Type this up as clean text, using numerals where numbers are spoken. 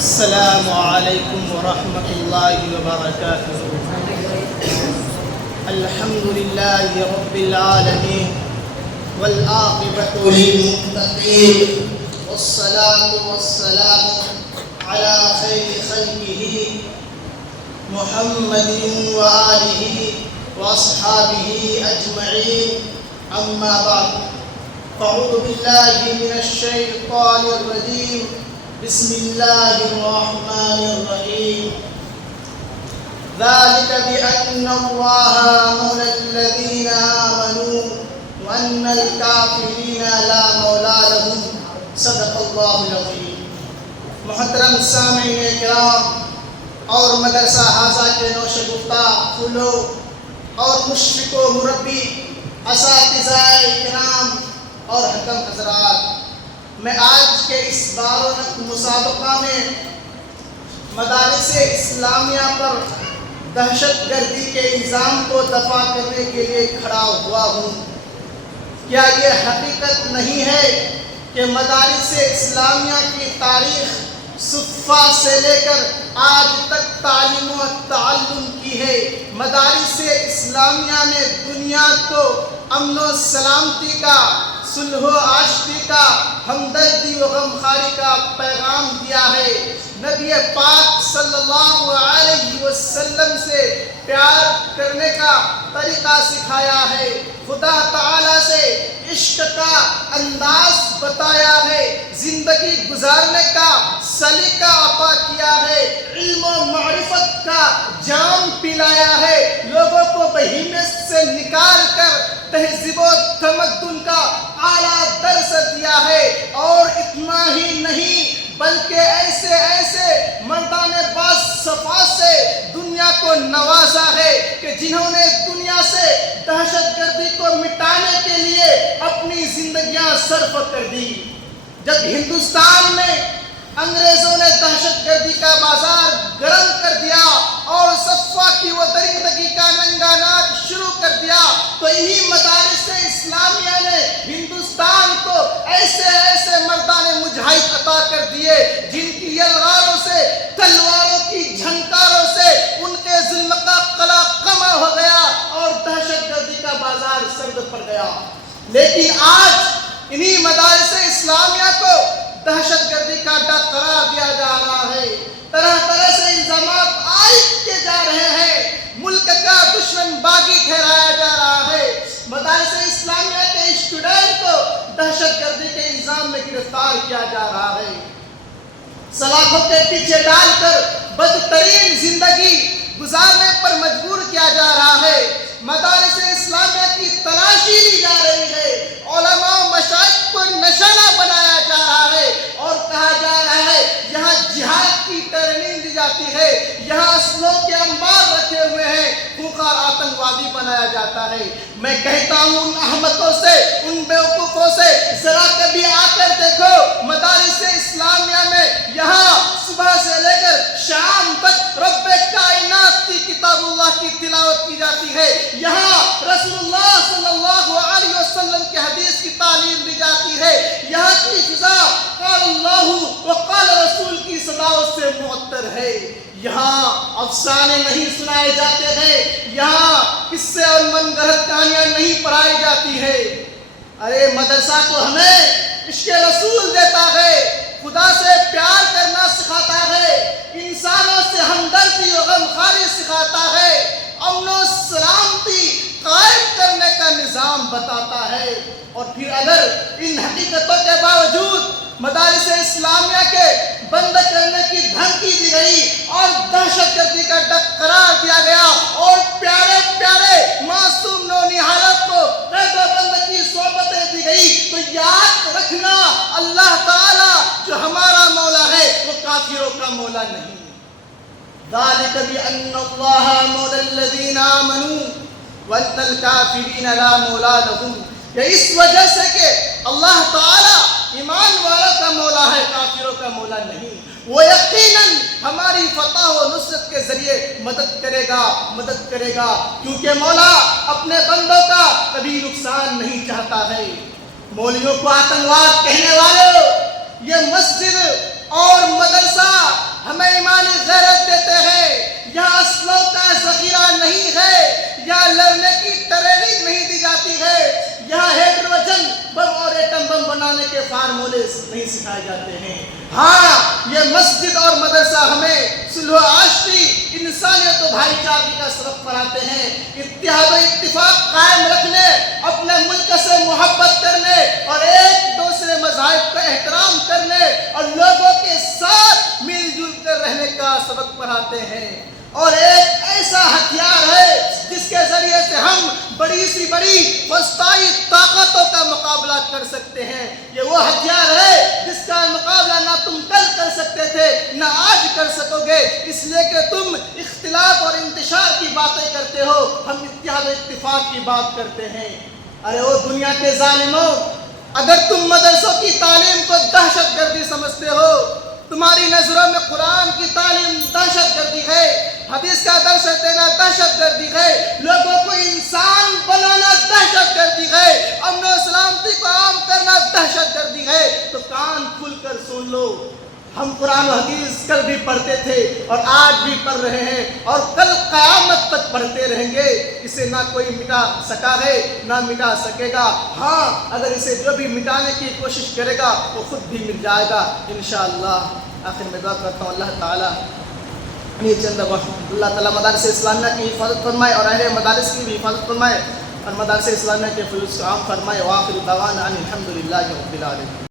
السلام علیکم ورحمۃ اللہ وبرکاتہ۔ الحمد للہ رب العالمین والعاقبۃ للمتقین والصلاة والسلام علی خیر خلقہ محمد وآلہ واصحابہ اجمعین، اما بعد فاعوذ باللہ من الشیطان الرجیم، بسم اللہ الرحمن الرحیم۔ ذلك بأن الله مولى الذين آمنوا وأن الكافرين لا مولى لهم، صدق اللہ العظیم۔ محترم سامعین کرام اور مدرسہ حاضہ کے نوش گفتہ پھولوں اور مشفق و مربی اساتذہ کرام اور حکم حضرات، میں آج کے اس بارونق مسابقہ میں مدارس اسلامیہ پر دہشت گردی کے الزام کو دفع کرنے کے لیے کھڑا ہوا ہوں۔ کیا یہ حقیقت نہیں ہے کہ مدارس اسلامیہ کی تاریخ صفا سے لے کر آج تک تعلیم و تعلم کی ہے؟ مدارس اسلامیہ نے دنیا کو امن و سلامتی کا، صلح و آشتی کا، ہمدردی و غمخواری کا پیغام دیا ہے۔ نبی پاک صلی اللہ علیہ وسلم سے پیار کرنے کا طریقہ سکھایا ہے، خدا تعالی سے عشق کا انداز بتایا ہے، زندگی گزارنے کا سلیقہ عطا کیا ہے، علم و معرفت کا جام پلایا ہے، لوگوں کو بہیمیت سے نکال کر تہذیب و تمدن کا اعلیٰ درس دیا ہے، اور اتنا ہی نہیں بلکہ ایسے مردان باز صفا سے دنیا کو نوازا ہے کہ جنہوں نے دنیا سے دہشت گردی کو مٹانے کے لیے اپنی زندگیاں صرف کر دی۔ جب ہندوستان میں انگریزوں نے دہشت گردی کا بازار گرم کر دیا اور صفا کی وہ درندگی کا ننگا ناچ شروع کر دیا، تو انہی مدارس اسلامیہ نے ہندوستان کو ایسے مردان مجاہد عطا کر دیے جن کی یلغاروں سے، تلواروں کی جھنکاروں سے ان کے ظلم کا قلع قمع ہو گیا اور دہشت گردی کا بازار سرد پڑ گیا۔ لیکن آج انہی مدارس اسلامیہ کو دہشت گردی کا ڈر قرار دیا جا رہا ہے، طرح طرح سے الزامات عائد کیے جا رہے ہیں، ملک کا دشمن باغی ٹھہرایا جا رہا ہے، مدارس اسلامیہ کے اسٹوڈنٹ کو دہشت گردی کے الزام میں گرفتار کیا جا رہا ہے، سلاخوں کے پیچھے ڈال کر بدترین زندگی گزارنے پر مجبور کیا جا رہا ہے، مدارس اسلامیہ کی تلاشی لی جا رہی ہے، علماء و مشائخ کو نشانہ بنایا جا رہا ہے اور کہا جا رہا ہے یہاں جہاد کی ترغیب دی جاتی ہے، یہاں اسلحوں کے انبار رکھے ہوئے ہیں، خوخار آتنکوادی بنایا جاتا ہے۔ میں کہتا ہوں ان احمقوں سے، ان بیوقوفوں سے، ذرا کبھی آ کر دیکھو مدارس اسلامیہ میں، یہاں صبح سے لے کر شام تک رب کائنات کی کتاب اللہ کی تلاوت کی جاتی ہے، یہاں رسول اللہ صلی اللہ علیہ وسلم کی حدیث کی تعلیم دی جاتی ہے، یہاں کی فضا قال اللہ و قال رسول کی صداؤں سے معطر ہے، یہاں افسانے نہیں سنائے جاتے ہیں، یہاں قصے اور من گھڑت کہانیاں نہیں پڑھائی جاتی ہے۔ ارے مدرسہ تو ہمیں عشق رسول دیتا ہے، خدا سے پیار کرنا سکھاتا ہے، انسانوں سے ہمدردی و غمخواری سکھاتا ہے، امن و سلامتی قائم کرنے کا نظام بتاتا ہے، اور پھر اگر ان حقیقتوں کے باوجود مدارس اسلامیہ کے بند کرنے کی دھمکی دی گئی اور دہشت گردی کا ڈر قرار دیا گیا اور پیارے معصوم نونہالوں کو قید و بند کی صحبتیں دی گئی، تو یاد رکھنا اللہ تعالی جو ہمارا مولا ہے وہ کافروں کا مولا نہیں۔ ذالک بأن اللہ مولی الذین آمنوا وأن الکافرین لا مولا لهم، یہ اس وجہ سے کہ اللہ تعالی ایمان والوں کا مولا ہے، کافروں کا مولا نہیں، وہ یقیناً ہماری فتح و نصرت کے ذریعے مدد کرے گا، کیونکہ مولا اپنے بندوں کا کبھی نقصان نہیں چاہتا ہے۔ مولویوں کو آتنکواد کہنے والوں، یہ مسجد اور مدرسہ کرنے کی ٹریننگ نہیں دی جاتی ہے، یہاں ہائیڈروجن بم اور ایٹم بم بنانے کے فارمولے نہیں سکھائے جاتے ہیں۔ ہاں، یہ مسجد اور مدرسہ ہمیں صلح و عاشقی، انسانیت و بھائی چارگی کا سبق پڑھاتے ہیں، اتحاد و اتفاق قائم رکھنے، اپنے ملک سے محبت کرنے اور ایک دوسرے مذاہب کا احترام کرنے اور لوگوں کے ساتھ مل جل کر رہنے کا سبق پڑھاتے ہیں۔ اور ایک ایسا ہتھیار ہے جس کے ذریعے سے ہم بڑی سی بڑی وسطائی طاقتوں کا مقابلہ کر سکتے ہیں۔ یہ وہ ہتھیار ہے جس کا مقابلہ نہ تم کل کر سکتے تھے نہ آج کر سکو گے، اس لیے کہ تم اختلاف اور انتشار کی باتیں کرتے ہو، ہم اتحاد و اتفاق کی بات کرتے ہیں۔ ارے وہ دنیا کے ظالموں، اگر تم مدرسوں کی تعلیم کو دہشت گردی سمجھتے ہو، تمہاری نظروں میں قرآن کی تعلیم دہشت گردی ہے، حدیث کا درس دینا دہشت گردی ہے، لوگوں کو انسان بنانا دہشت گردی ہے، امن و سلامتی کو عام کرنا دہشت گردی ہے، تو کان کھل کر سن لو۔ ہم قرآن و حدیث کل بھی پڑھتے تھے اور آج بھی پڑھ رہے ہیں اور کل قیامت تک پڑھتے رہیں گے۔ اسے نہ کوئی مٹا سکا ہے نہ مٹا سکے گا۔ ہاں، اگر اسے جو بھی مٹانے کی کوشش کرے گا وہ خود بھی مٹ جائے گا انشاءاللہ۔ آخر میں دعا کرتا ہوں اللہ تعالیٰ اللہ تعالیٰ مدارس اسلامیہ کی حفاظت فرمائے اور اہل مدارس کی بھی حفاظت فرمائے اور مدارس اسلامیہ کے فیوز کو عام فرمائے۔ وآخر دعوانا ان الحمدللہ رب العالمین۔